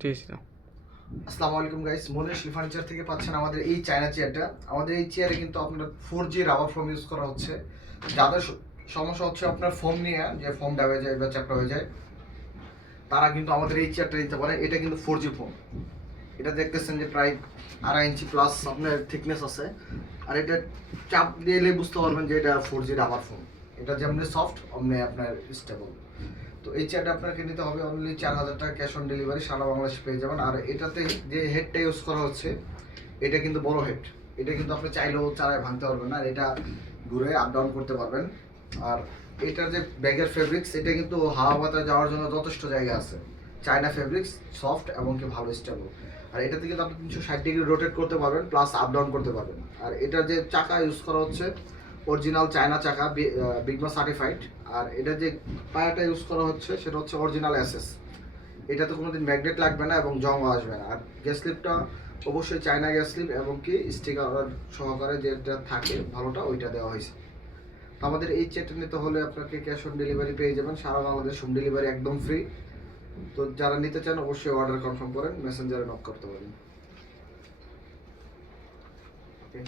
ঠিক আছে। আসসালামু আলাইকুম গাইস, মনিশ ফার্নিচার থেকে পাচ্ছেন আমাদের এই চায়না চেয়ারটা। আমাদের এই চেয়ারে কিন্তু আপনার 4G রাবার ফোম ইউজ করা হচ্ছে। যাদের সমস্যা হচ্ছে আপনার ফোম নিয়ে, যে ফোমটা হয়ে যায় বা চ্যাপটা হয়ে যায়, তারা কিন্তু আমাদের এই চেয়ারটা নিতে পারে। এটা কিন্তু 4G ফোম। এটা দেখতেছেন যে প্রায় 2.5 ইঞ্চি প্লাস আপনার থিকনেস আছে। আর এটা চাপ দিলে বুঝতে পারবেন যে এটা 4G রাবার ফোম। এটা যেমনি সফট অমনি আপনার স্টেবল। তো এই চেয়ারটা আপনাকে নিতে হবে অনলি 4,000 টাকা ক্যাশ অন ডেলিভারি, সারা বাংলাদেশে পেয়ে যাবেন। আর এটাতে যে হেডটা ইউজ করা হচ্ছে, এটা কিন্তু বড় হেড। এটা কিন্তু আপনি চাইলেও চালায় ভাঙতে পারবেন না, আর এটা ঘুরে আপ ডাউন করতে পারবেন। আর এটার যে ব্যাগের ফেব্রিক্স, এটা কিন্তু হাওয়া বাতাস যাওয়ার জন্য যথেষ্ট জায়গা আছে। চায়না ফেব্রিক্স, সফট এবং কি ভালো স্টেবল। আর এটাতে কিন্তু আপনি 360 ডিগ্রি রোটেট করতে পারবেন, প্লাস আপ ডাউন করতে পারবেন। আর এটার যে চাকা ইউজ করা হচ্ছে, অরিজিনাল চায়না চাকা, বিগমা সার্টিফাইড। আর এটা যে পায়াটা ইউজ করা হচ্ছে, সেটা হচ্ছে অরিজিনাল এসএস। এটাতে কোনোদিন ম্যাগনেট লাগবে না এবং জং আসবে না। আর গ্যাস স্লিপটা অবশ্যই চায়না গ্যাস স্লিপ এবং কি স্টিকার সহকারে যেটা থাকে ভালোটা, ওইটা দেওয়া হয়েছে। তো আমাদের এই চেয়ারটা নিতে হলে আপনাকে ক্যাশ অন ডেলিভারি পেয়ে যাবেন, সারা বাংলাদেশ হোম ডেলিভারি একদম ফ্রি। তো যারা নিতে চান অবশ্যই অর্ডার কনফার্ম করেন, মেসেঞ্জারে নক করতে পারেন। ওকে।